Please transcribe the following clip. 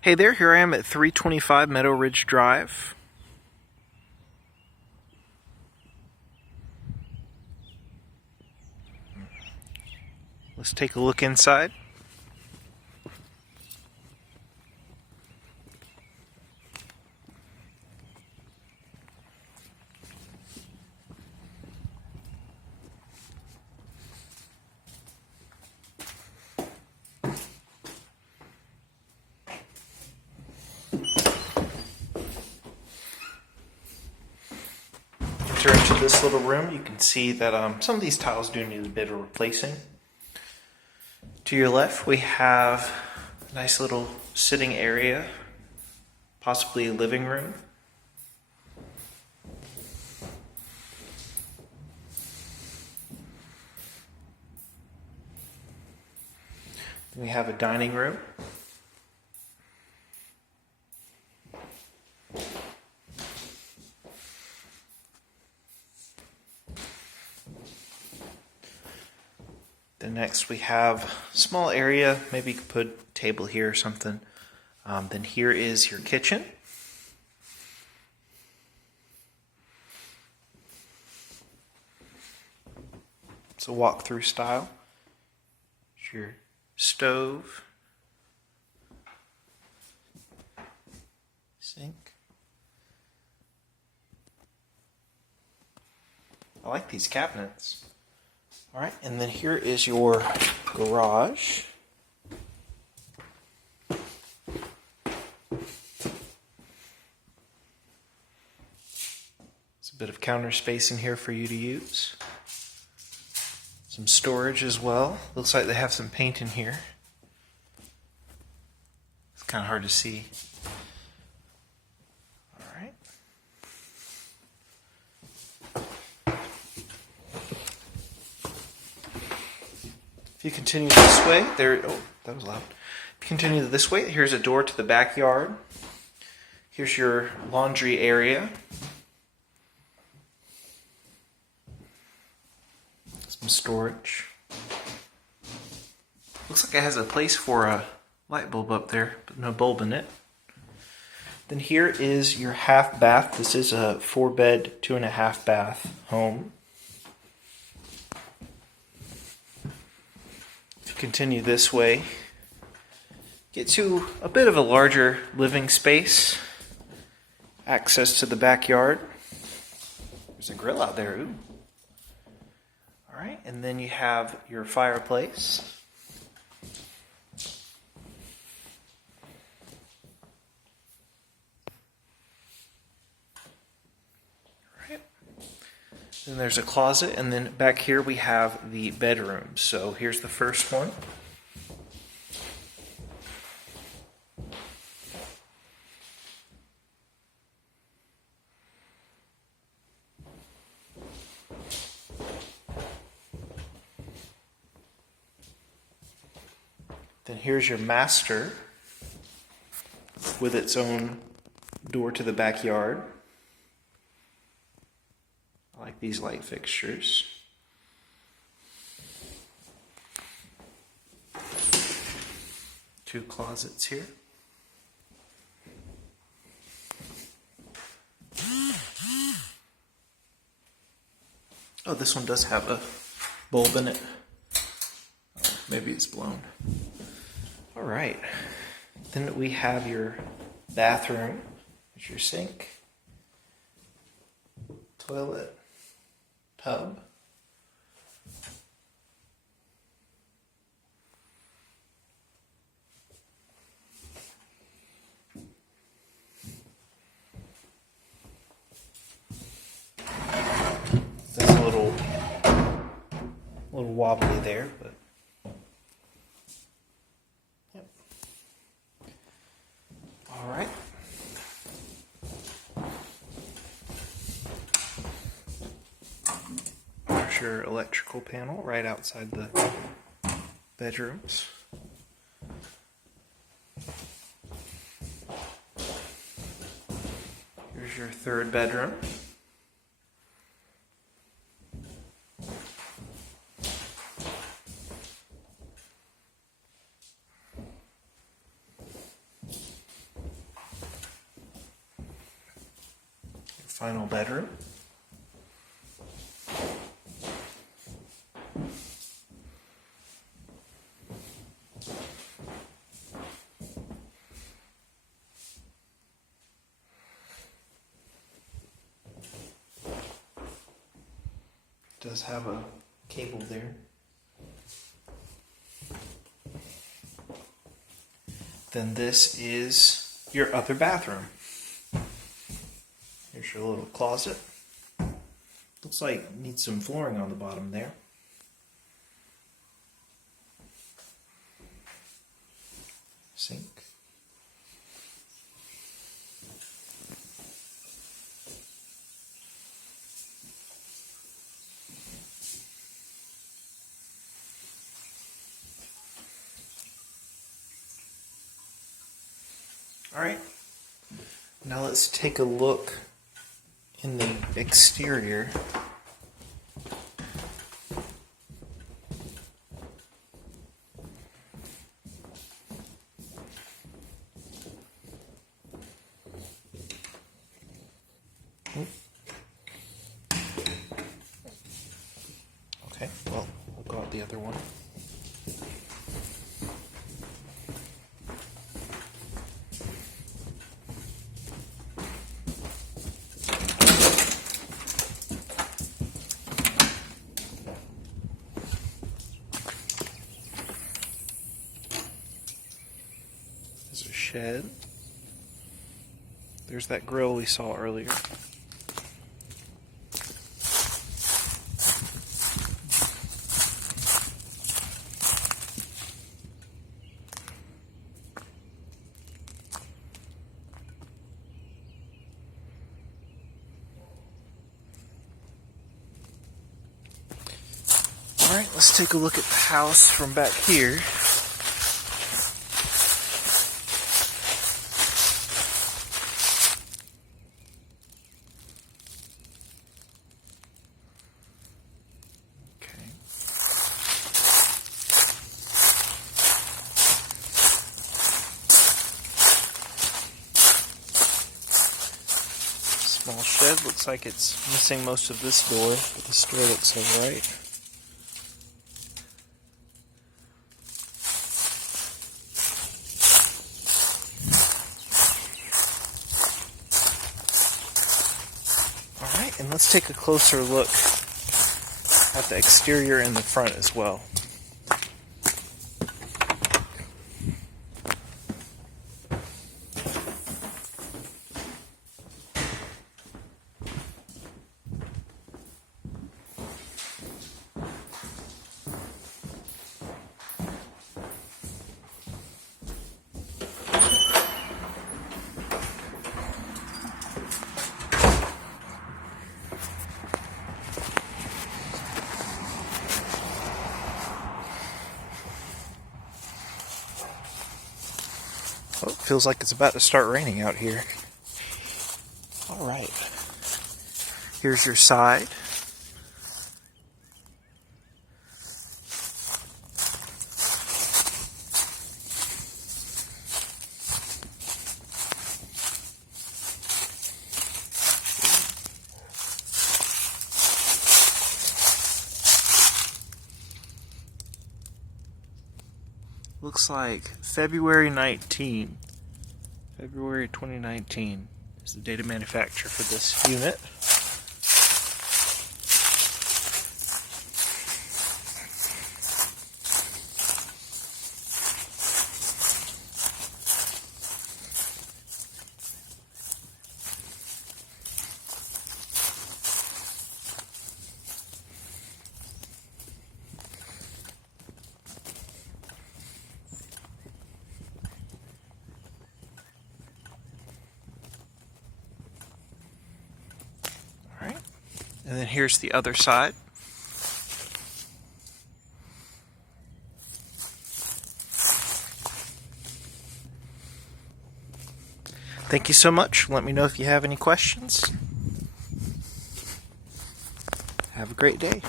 Hey there, here I am at 325 Meadowridge Drive. Let's take a look inside. Enter into this little room. You can see that some of these tiles do need a bit of replacing. To your left, we have a nice little sitting area, possibly a living room. Then we have a dining room. Then next we have a small area, maybe you could put a table here or something. Then here is your kitchen. It's a walk-through style. Here's your stove, sink. I like these cabinets. All right, and then here is your garage. There's a bit of counter space in here for you to use. Some storage as well. Looks like they have some paint in here. It's kind of hard to see. All right. If you continue this way, that was loud. If you continue this way, here's a door to the backyard. Here's your laundry area. Some storage. Looks like it has a place for a light bulb up there, but no bulb in it. Then here is your half bath. This is a 4-bed, 2.5 bath home. Continue this way, get to a bit of a larger living space, access to the backyard. There's a grill out there. Ooh. All right, and then you have your fireplace. All right. Then there's a closet, and then back here we have the bedroom. So here's the first one. Then here's your master with its own door to the backyard. I like these light fixtures. Two closets here. Oh, this one does have a bulb in it. Oh, maybe it's blown. All right. Then we have your bathroom. There's your sink, toilet, tub. That's a little wobbly there, but yep. All right. There's your electrical panel right outside the bedrooms. Here's your third bedroom. final bedroom. Does have a cable there. Then this is your other bathroom. Here's your little closet. Looks like it needs some flooring on the bottom there. Sink. Alright, now let's take a look in the exterior. Okay, well, we'll go out the other one. There's a shed. There's that grill we saw earlier. Alright, let's take a look at the house from back here. Okay. Small shed, looks like it's missing most of this door, but the store looks alright. Alright, and let's take a closer look at the exterior and the front as well. Oh, it feels like it's about to start raining out here. Alright. Here's your side. Looks like February 2019 is the date of manufacture for this unit. And then here's the other side. Thank you so much. Let me know if you have any questions. Have a great day.